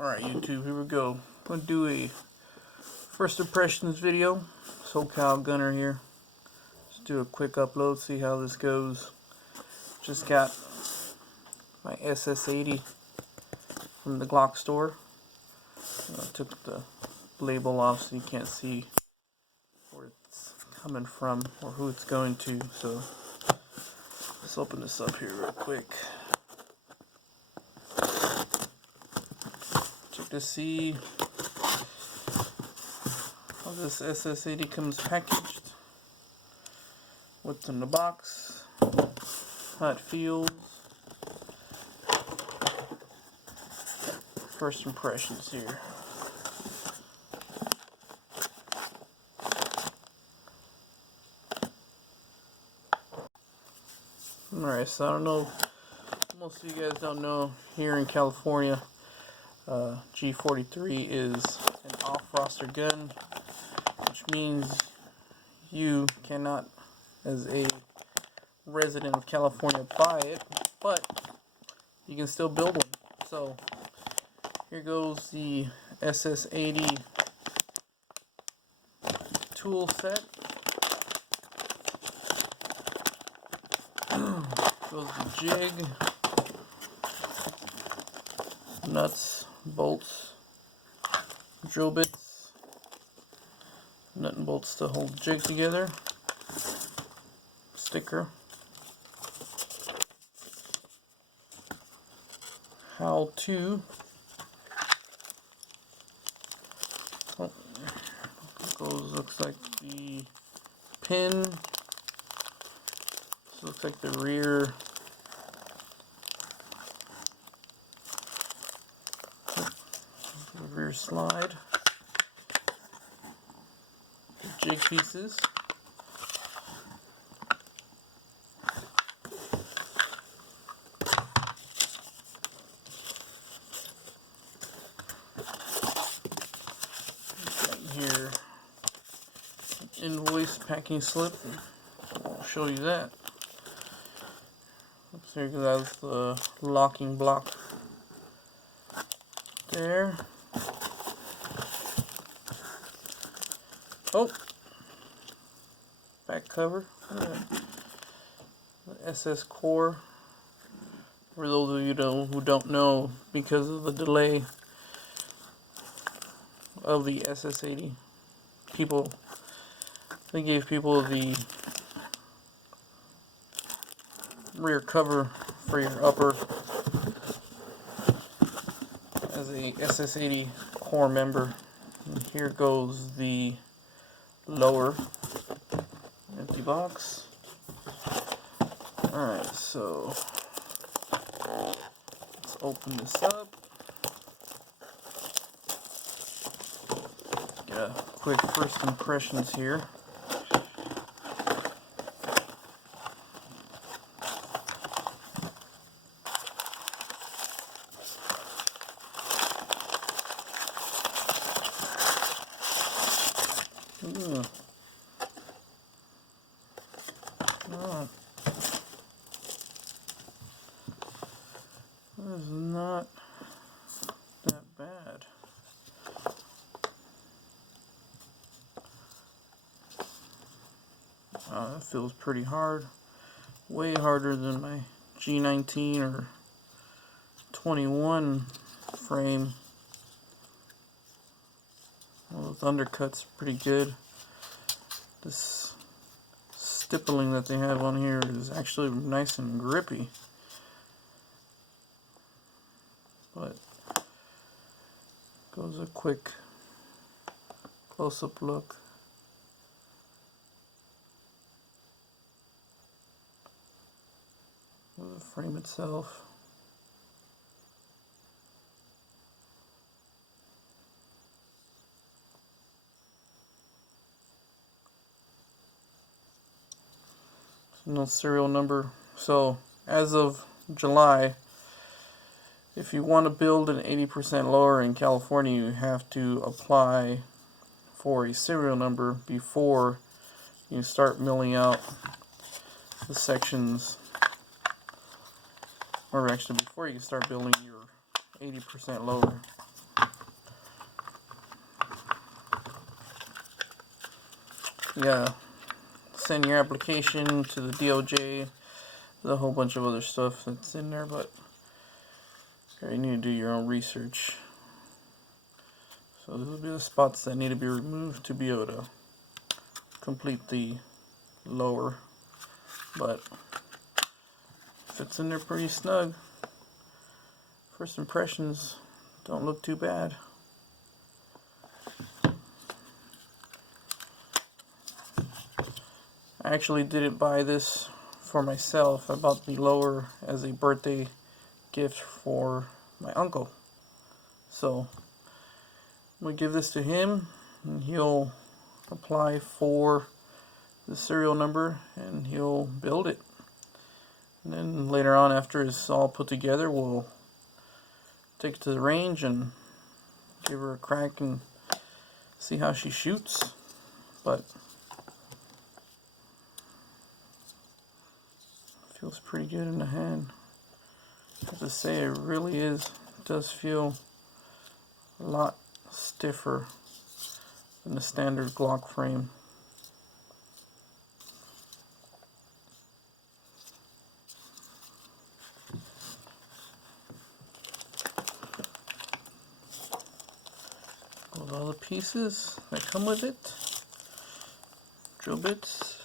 Alright, YouTube, here we go. I'm going to do a first impressions video. SoCal Gunner here. Just do a quick upload, see how this goes. Just got my SS80 from the Glock store. I took the label off so you can't see where it's coming from or who it's going to. So let's open this up here real quick. Check to see how this SS80 comes packaged. What's in the box, how it feels. First impressions here. Alright, so I don't know, most of you guys don't know, here in California, G43 is an off-roster gun, which means you cannot, as a resident of California, buy it, but you can still build one. So here goes the SS80 tool set. Goes the jig, nuts, bolts, drill bits, nut and bolts to hold the jig together, sticker, how to, looks like the pin. This looks like the rear slide, jig pieces, here invoice packing slip. I'll show you that. Oops, here goes the locking block there. Oh, back cover, the SS core. For those of you who don't know, because of the delay of the SS80, they gave people the rear cover for your upper as a SS80 core member. And here goes the lower empty box. Alright, so let's open this up. Get a quick first impressions here. Oh, this is not that bad. That feels pretty hard. Way harder than my G19 or 21 frame. Well, those undercuts are pretty good. This stippling that they have on here is actually nice and grippy. But goes a quick close-up look. The frame itself. No serial number. So as of July, if you want to build an 80% lower in California, you have to apply for a serial number before you start milling out the sections, or actually before you start building your 80% lower. You gotta send your application to the DOJ. There's a whole bunch of other stuff that's in there, but you need to do your own research. So these will be the spots that need to be removed to be able to complete the lower, but fits in there pretty snug. First impressions don't look too bad. I actually didn't buy this for myself. I bought the lower as a birthday gift for my uncle. So I'm going to give this to him and he'll apply for the serial number and he'll build it. And then later on, after it's all put together, we'll take it to the range and give her a crack and see how she shoots. But feels pretty good in the hand. I have to say, it really is. It does feel a lot stiffer than the standard Glock frame. With all the pieces that come with it, drill bits.